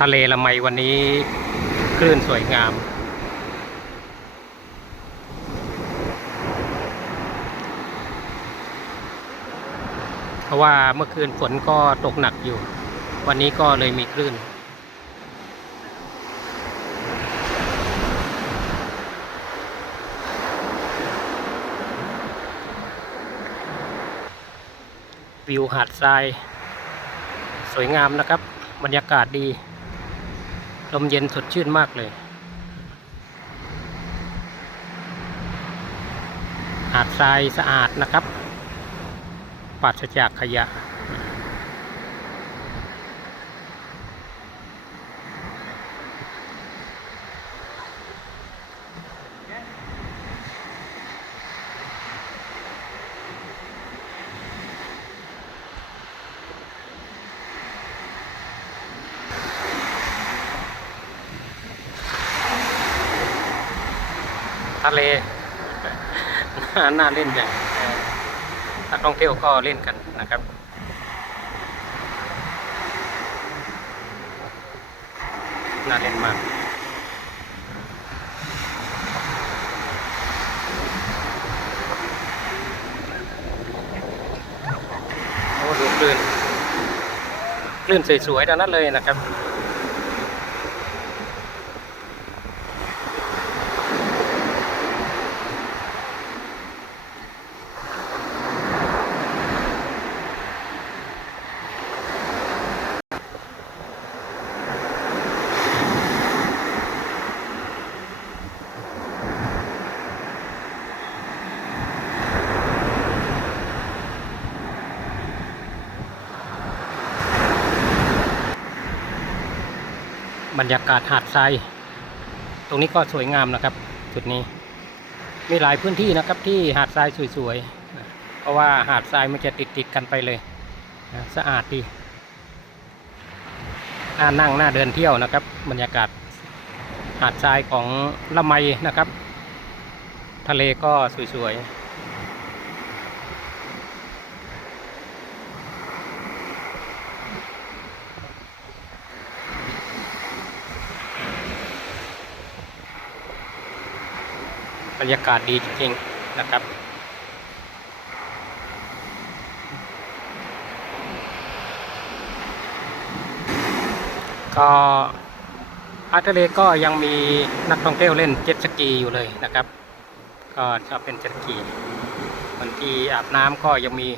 ทะเลละไมวันนี้คลื่นสวยงาม เพราะว่าเมื่อคืนฝนก็ตกหนักอยู่ วันนี้ก็เลยมีคลื่น วิวหาดทราย สวยงามนะครับ บรรยากาศดี ลมเย็นสดชื่นมากเลย หาดทรายสะอาดนะครับปราศจากขยะ ทะเล น่าเล่นจังเออนักท่องเที่ยวก็เล่นกันนะครับน่าเล่นมากโอ้ดูคลื่นคลื่นสวยๆดังนั้นเลยนะครับ บรรยากาศหาดทรายตรงนี้ก็สวยงามนะครับ จุดนี้ มีหลายพื้นที่นะครับที่หาดทรายสวยๆ เพราะว่าหาดทรายมันจะติดๆกันไปเลยสะอาดดีน่านั่งน่าเดินเที่ยวนะครับ บรรยากาศหาดทรายของละไมนะครับ ทะเลก็สวยๆ บรรยากาศดีจริงๆนะครับ ก็อาทะเลก็ยังมีนักท่องเที่ยวเล่นเจ็ตสกีอยู่เลยนะครับ ก็จะเป็นเจ็ตสกีบางที่อาบน้ำก็ยังมี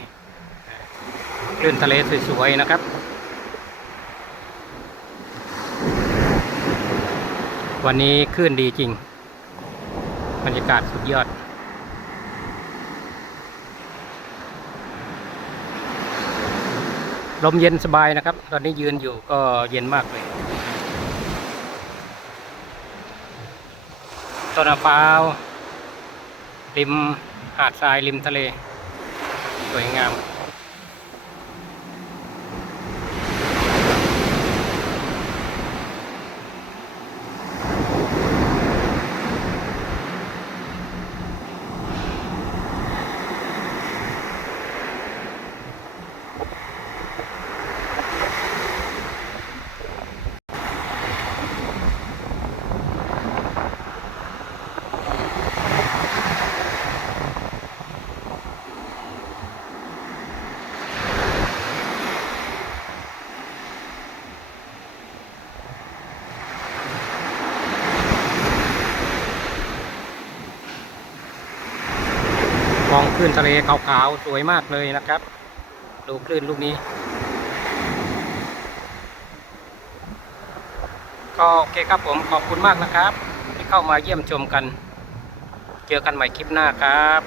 คลื่นทะเลสวยๆนะครับวันนี้คลื่นดีจริง บรรยากาศสุดยอด ลมเย็นสบายนะครับ ตอนนี้ยืนอยู่ก็เย็นมากเลยต้นมะพร้าวริมหาดทรายริมทะเล สวยงาม ลื่นทะเลขาวๆ สวยมากเลยนะครับ ดูคลื่นลูกนี้ ก็โอเคครับผมขอบคุณมากนะครับ ที่เข้ามาเยี่ยมชมกัน เจอกันใหม่คลิปหน้าครับ